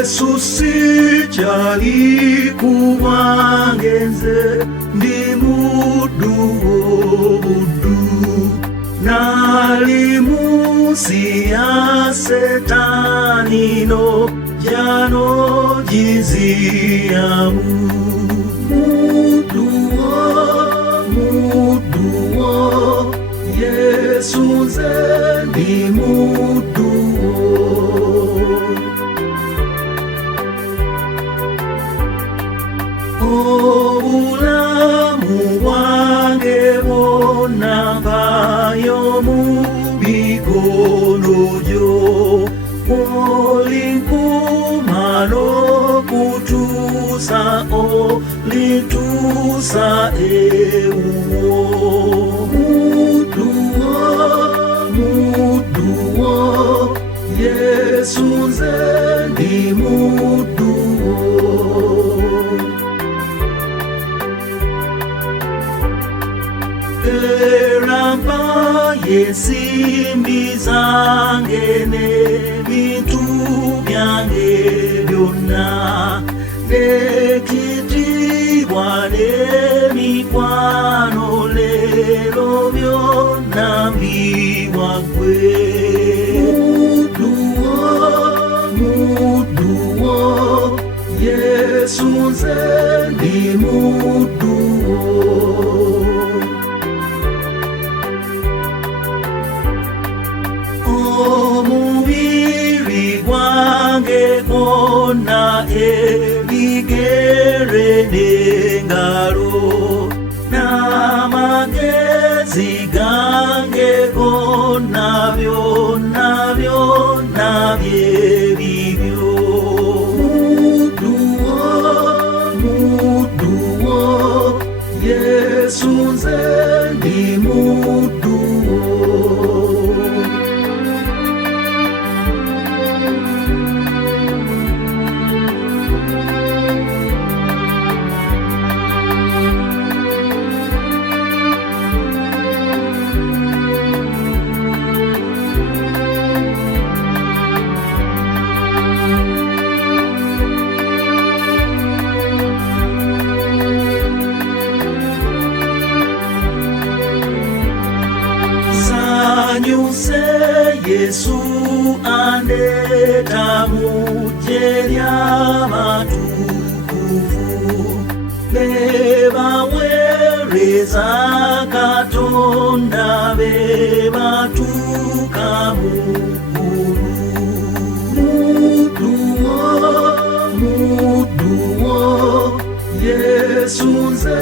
Yesu sijali kuwangenze ndi mudu nalimusia setanino jano jiziamu muduo Yesu zendi muduo obulamu bwange bwonna mbayo mu mikono gyo olinkuma n'okutuusa olituusa ewuwo muduo Yesu nze ndi muduo Eramba yesimbi zange n'ebintu byange byonna n'ekitiibwa n'emikwano leero byonna mbiwa ggwe muduo Yesu nze ndi muduo omubiri gwange gwonna ebigere n'engalo n'amagezi gange gonna byonna byebibyo muduo Yesu nze ndi muduo Sanyuse Yesu andeta muje ly'abatukuvu bebaweereza Katonda bebatuuka mu ggulu muduo Yesu nze